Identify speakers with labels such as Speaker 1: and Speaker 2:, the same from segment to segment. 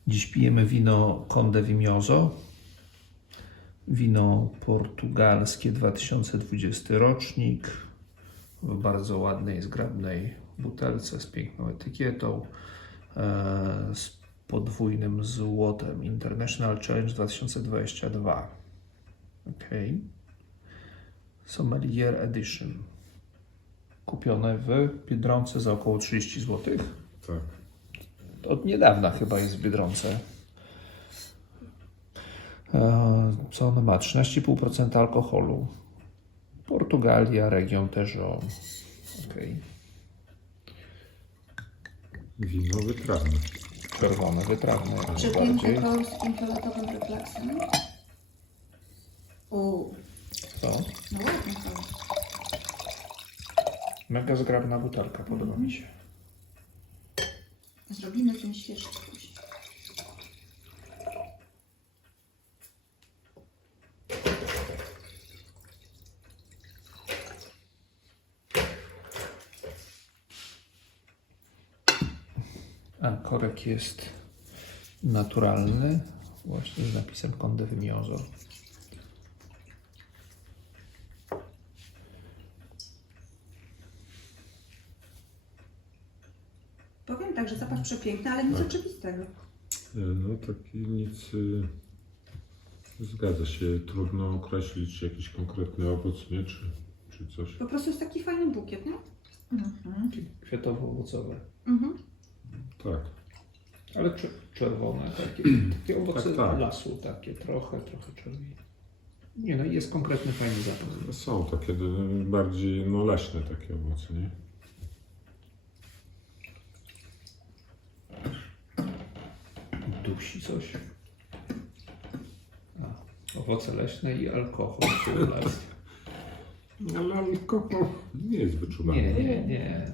Speaker 1: Dziś pijemy wino Conde Vimioso. Wino portugalskie, 2020 rocznik. W bardzo ładnej, zgrabnej butelce z piękną etykietą. Z podwójnym złotem. International Challenge 2022. Ok. Sommelier Edition. Kupione w Biedronce za około 30 zł.
Speaker 2: Tak.
Speaker 1: Od niedawna chyba jest w Biedronce. Co ono ma? 13,5% alkoholu. Portugalia, region Tejo. Okay.
Speaker 2: Wino wytrawne.
Speaker 1: Czerwone, wytrawne.
Speaker 3: Czy piękny kolor z takim fioletowym refleksem?
Speaker 1: Co?
Speaker 3: No ładny kolor.
Speaker 1: Mega zgrabna butelka, podoba mi się.
Speaker 3: Zrobimy ten świeższy później.
Speaker 1: A korek jest naturalny, właśnie z napisem Conde Vimioso.
Speaker 3: Powiem tak, że zapach przepiękny, ale nic oczywistego.
Speaker 2: No taki nic... Zgadza się. Trudno określić jakiś konkretny owoc, nie? Czy coś.
Speaker 3: Po prostu jest taki fajny bukiet, nie?
Speaker 1: Kwiatowo-owocowe.
Speaker 3: Mhm.
Speaker 2: Tak.
Speaker 1: Ale czerwone, takie owoce
Speaker 2: tak.
Speaker 1: lasu, takie trochę czerwieni. Nie no, jest konkretny fajny zapach.
Speaker 2: Są takie bardziej leśne takie owoce, nie?
Speaker 1: Dusi coś. Owoce leśne i alkohol się ulewa.
Speaker 2: Ale alkohol nie jest wyczuwalny.
Speaker 1: Nie.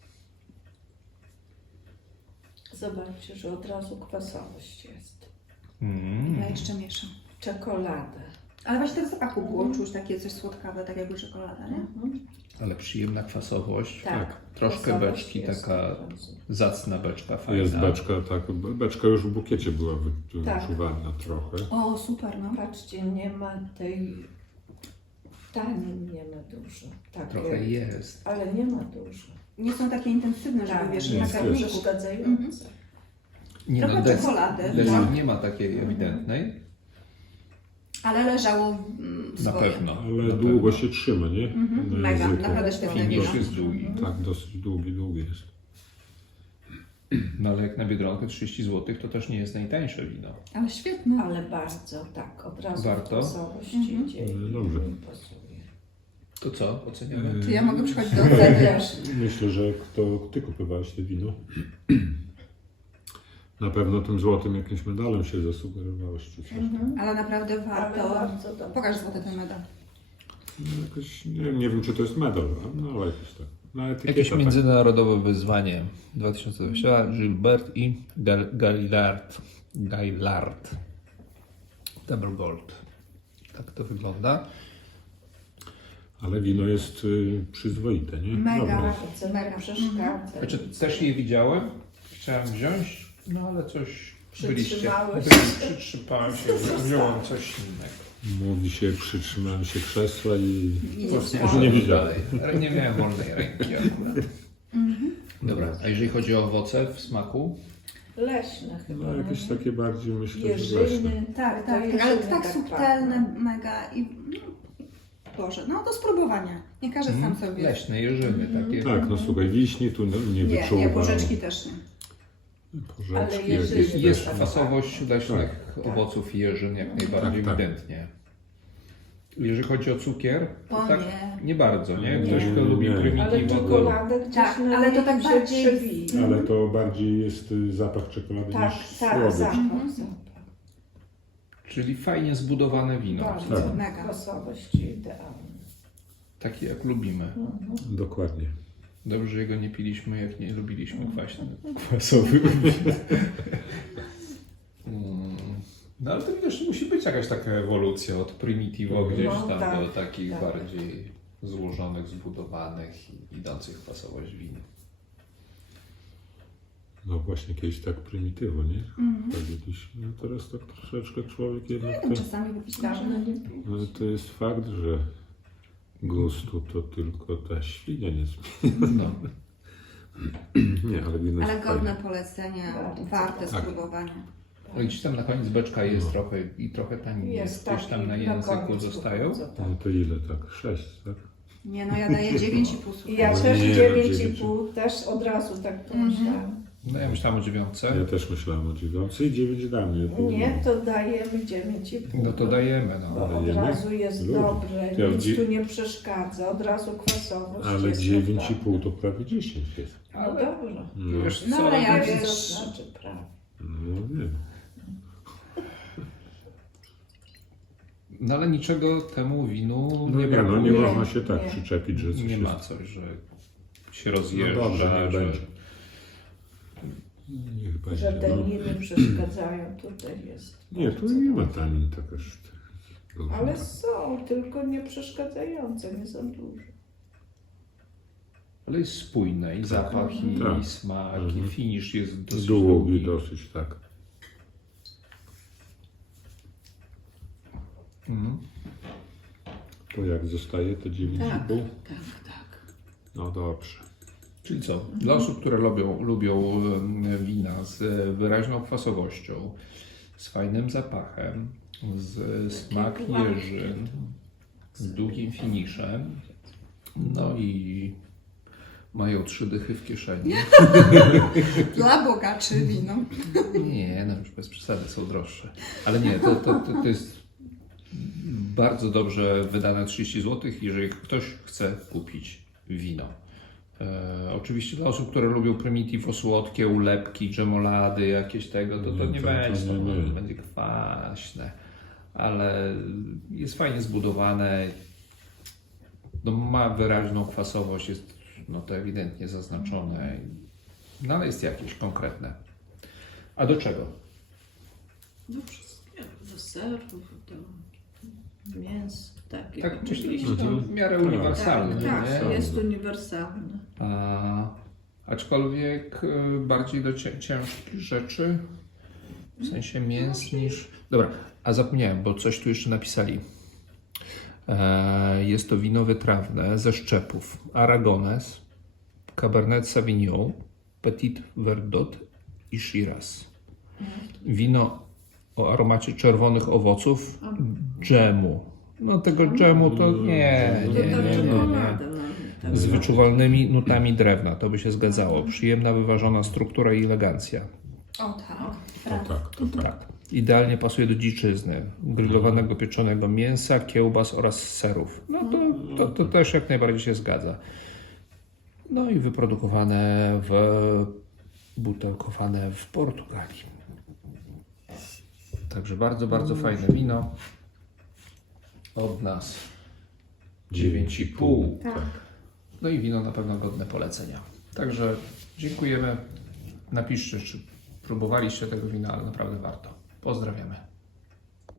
Speaker 4: Zobaczcie, że od razu kwasowość jest.
Speaker 3: Ja jeszcze mieszam.
Speaker 4: Czekoladę.
Speaker 3: Ale właśnie tego zapachu było czuć takie coś słodkawe, tak jakby czekolada, nie?
Speaker 1: Ale przyjemna kwasowość.
Speaker 4: Tak.
Speaker 1: Troszkę
Speaker 4: Kwasowość
Speaker 1: beczki,
Speaker 4: jest
Speaker 1: taka
Speaker 4: od razu.
Speaker 1: zacna beczka fajna.
Speaker 2: Jest beczka, tak. Beczka już w bukiecie była
Speaker 4: Tak.
Speaker 2: wyczuwalna trochę.
Speaker 3: O, super, no.
Speaker 4: Patrzcie, nie ma tej... Tanin nie ma dużo. Tak,
Speaker 1: Trochę jest.
Speaker 4: ale nie ma dużo.
Speaker 3: Nie są takie intensywne, żeby wiesz,
Speaker 2: nie
Speaker 3: na
Speaker 2: jest.
Speaker 3: garniku.
Speaker 4: Przeszkadzające.
Speaker 1: Nie
Speaker 3: Trochę
Speaker 1: no,
Speaker 3: czekolady,
Speaker 1: deser
Speaker 3: no.
Speaker 1: nie ma takiej ewidentnej.
Speaker 3: Ale leżało
Speaker 1: Na
Speaker 3: swoje.
Speaker 1: pewno.
Speaker 2: Ale
Speaker 1: na
Speaker 2: długo
Speaker 1: pewno.
Speaker 2: się trzyma, nie? Na
Speaker 3: Mega,
Speaker 2: języku.
Speaker 3: naprawdę świetne wino.
Speaker 1: Finish jest długi.
Speaker 2: Tak, dosyć długi jest.
Speaker 1: No ale jak na Biedronkę 30 zł, to też nie jest najtańsze wino.
Speaker 3: Ale świetne.
Speaker 4: Ale bardzo, tak, od razu
Speaker 1: Warto?
Speaker 4: kwasowość idzie i
Speaker 2: Dobrze.
Speaker 4: mi pasuje.
Speaker 1: To co? Oceniamy?
Speaker 3: Czy ja mogę przychodzić do oceny?
Speaker 4: Też.
Speaker 2: Myślę, że ty kupowałeś te wino. Na pewno tym złotym jakimś medalem się zasugerowałeś czy coś.
Speaker 3: Ale naprawdę
Speaker 4: Ale
Speaker 3: warto.
Speaker 4: bardzo dobrze.
Speaker 3: Pokaż złoty ten medal.
Speaker 2: No jakoś, nie wiem, czy to jest medal, ale jakiś tak. No, etykieta,
Speaker 1: Jakieś
Speaker 2: tak.
Speaker 1: międzynarodowe wyzwanie 2020, Gilbert i Gaillard. Double Gold. Tak to wygląda.
Speaker 2: Ale wino jest przyzwoite, nie?
Speaker 3: Mega.
Speaker 2: Dobre.
Speaker 4: Bardzo
Speaker 3: Mega.
Speaker 4: nie przeszkadza.
Speaker 1: Znaczy, też je widziałem, chciałem wziąć, no ale coś byliście.
Speaker 4: Przytrzymałeś.
Speaker 1: Przytrzymałem się, wziąłem coś innego.
Speaker 2: Mówi się, przytrzymałem się krzesła i
Speaker 3: Nie
Speaker 2: nie widziałem.
Speaker 1: dalej. Ale nie miałem wolnej ręki akurat. Dobra, a jeżeli chodzi o owoce w smaku?
Speaker 4: Leśne chyba.
Speaker 2: No jakieś takie bardziej, myślę, że leśne.
Speaker 4: Jeżyny.
Speaker 3: Tak,
Speaker 4: To
Speaker 3: tak,
Speaker 4: jeżyny
Speaker 3: ale tak
Speaker 4: tak
Speaker 3: subtelne, mega i... Boże, no do spróbowania. Nie każdy sam sobie...
Speaker 1: Leśne jeżyny takie.
Speaker 2: Tak, no słuchaj, wiśni tu nie
Speaker 3: Nie,
Speaker 2: wyczuwam.
Speaker 3: nie, porzeczki też nie.
Speaker 2: Porzeczki
Speaker 4: Ale jeżyny
Speaker 2: jakieś
Speaker 1: Jest
Speaker 2: też.
Speaker 1: kwasowość leśnych owoców i jeżyn jak najbardziej
Speaker 2: Tak, tak.
Speaker 1: ewidentnie. Jeżeli chodzi o cukier, to
Speaker 3: O
Speaker 1: tak
Speaker 3: nie.
Speaker 1: nie bardzo, nie?
Speaker 2: Nie,
Speaker 1: Ktoś, kto lubi
Speaker 2: nie.
Speaker 4: Ale
Speaker 1: prymitywę, to
Speaker 4: czekoladę gdzieś
Speaker 3: Tak,
Speaker 4: na
Speaker 3: ale to
Speaker 4: niej
Speaker 3: tak
Speaker 4: się
Speaker 3: bardziej-
Speaker 4: przewija.
Speaker 2: Ale to bardziej jest zapach czekolady
Speaker 4: Tak,
Speaker 2: niż
Speaker 4: tak,
Speaker 2: słodycz.
Speaker 4: zapach.
Speaker 1: czyli fajnie zbudowane wino.
Speaker 4: Bardzo.
Speaker 2: Tak.
Speaker 3: Mega.
Speaker 4: Kwasowość idealna.
Speaker 1: Takie jak lubimy.
Speaker 2: Dokładnie.
Speaker 1: Dobrze, że go nie piliśmy, jak nie lubiliśmy kwasowych win. No ale to też musi być jakaś taka ewolucja od primitivo gdzieś
Speaker 4: No,
Speaker 1: tam
Speaker 4: tak,
Speaker 1: do takich
Speaker 4: tak.
Speaker 1: bardziej złożonych, zbudowanych i idących kwasowość win.
Speaker 2: No właśnie kiedyś tak prymitywo, nie? Tak jakiś, no teraz tak troszeczkę człowiek jednak
Speaker 3: Tam
Speaker 2: to,
Speaker 3: czasami wypić
Speaker 4: Dawno nie
Speaker 2: ale to jest fakt, że gustu to tylko ta świnia nie zmienia.
Speaker 1: No.
Speaker 2: Nie, ale wino
Speaker 3: Ale
Speaker 2: jest
Speaker 3: godne
Speaker 2: fajne.
Speaker 3: polecenia,
Speaker 4: Bardzo.
Speaker 3: warte
Speaker 2: Tak.
Speaker 3: spróbowania.
Speaker 1: Ale gdzieś tam na koniec beczka jest
Speaker 2: No.
Speaker 1: trochę taniej.
Speaker 4: jest
Speaker 1: Gdzieś tam na języku
Speaker 4: koniec
Speaker 1: zostają.
Speaker 4: bardzo, tak.
Speaker 2: No to ile tak? 6, tak?
Speaker 3: Nie no, ja daję 9,5
Speaker 4: I
Speaker 3: słuchaj.
Speaker 4: ja
Speaker 2: No
Speaker 4: też
Speaker 2: nie,
Speaker 4: 9,5, też od razu tak pomyślałam.
Speaker 1: No ja myślałem o 9.
Speaker 2: Ja też myślałem o 9 i 9 dla mnie.
Speaker 4: Nie, to dajemy 9,5.
Speaker 1: No to dajemy,
Speaker 4: Bo
Speaker 1: no.
Speaker 4: od
Speaker 2: Dajemy?
Speaker 4: razu jest
Speaker 2: Lubię.
Speaker 4: dobre,
Speaker 2: Ja
Speaker 4: nic
Speaker 2: dzie-
Speaker 4: tu nie przeszkadza, od razu kwasowość
Speaker 2: Ale
Speaker 4: jest
Speaker 2: 9,5 to prawie 10 jest.
Speaker 4: dobra. No dobrze.
Speaker 2: No,
Speaker 1: Wiesz
Speaker 3: No,
Speaker 1: co,
Speaker 3: ale ja
Speaker 4: Wiesz,
Speaker 3: wiesz,
Speaker 4: co znaczy prawo.
Speaker 2: no wiem.
Speaker 1: no ale niczego temu winu
Speaker 2: No
Speaker 1: nie
Speaker 2: nie, no
Speaker 1: brakuje.
Speaker 2: nie można się tak
Speaker 4: Nie.
Speaker 2: przyczepić, że coś
Speaker 1: Nie ma
Speaker 2: jest.
Speaker 1: coś, że się
Speaker 2: No
Speaker 1: rozjeżdża,
Speaker 2: dobrze, niech
Speaker 1: że...
Speaker 2: będzie. Niech będzie.
Speaker 4: Że te
Speaker 2: No.
Speaker 4: liny przeszkadzają, tutaj jest.
Speaker 2: Nie, tu nie ma tanin tak aż.
Speaker 4: Ale są, tylko nie przeszkadzające, nie za dużo.
Speaker 1: Ale jest spójne i zapach, i
Speaker 2: Tak.
Speaker 1: smak, i
Speaker 2: Mhm.
Speaker 1: finish jest dosyć
Speaker 2: Długi dosyć, tak.
Speaker 1: Mhm.
Speaker 2: To jak zostaje te 9,5?
Speaker 3: tak.
Speaker 2: No dobrze.
Speaker 1: Czyli co? Dla osób, które lubią wina z wyraźną kwasowością, z fajnym zapachem, z smak jeżyn, z długim finiszem, no i mają 3 dychy w kieszeni.
Speaker 3: Dla bogaczy wino.
Speaker 1: Nie, no już bez przesady, są droższe. Ale nie, to jest bardzo dobrze wydane 30 zł, jeżeli ktoś chce kupić wino. Oczywiście dla osób, które lubią primitivo słodkie, ulepki, dżemolady, jakieś tego, to nie
Speaker 2: To
Speaker 1: będzie,
Speaker 2: nie.
Speaker 1: będzie kwaśne, ale jest fajnie zbudowane, no, ma wyraźną kwasowość, jest no, to ewidentnie zaznaczone, no ale jest jakieś konkretne. A do czego?
Speaker 5: No wszystkie, do serów, do mięs, takie.
Speaker 1: Tak, gdzieś
Speaker 5: liście.
Speaker 1: w miarę uniwersalny,
Speaker 5: Tak,
Speaker 1: nie?
Speaker 5: jest uniwersalny.
Speaker 1: Aczkolwiek bardziej do ciężkich rzeczy, w sensie mięs niż... Dobra, a zapomniałem, bo coś tu jeszcze napisali. Jest to wino wytrawne ze szczepów Aragones, Cabernet Sauvignon, Petit Verdot i Shiraz. Wino o aromacie czerwonych owoców, dżemu. No tego dżemu to nie.
Speaker 5: To ta czekolada dla mnie. Tak.
Speaker 1: Z wyczuwalnymi nutami drewna, to by się zgadzało. Przyjemna, wyważona struktura i elegancja.
Speaker 3: O tak.
Speaker 2: To tak, to tak.
Speaker 1: Tak. Idealnie pasuje do dziczyzny, grillowanego pieczonego mięsa, kiełbas oraz serów. No to też jak najbardziej się zgadza. No i wyprodukowane butelkowane w Portugalii. Także bardzo, bardzo fajne wino. Od nas 9,5.
Speaker 3: Tak.
Speaker 1: No i wino na pewno godne polecenia. Także dziękujemy. Napiszcie, czy próbowaliście tego wina, ale naprawdę warto. Pozdrawiamy.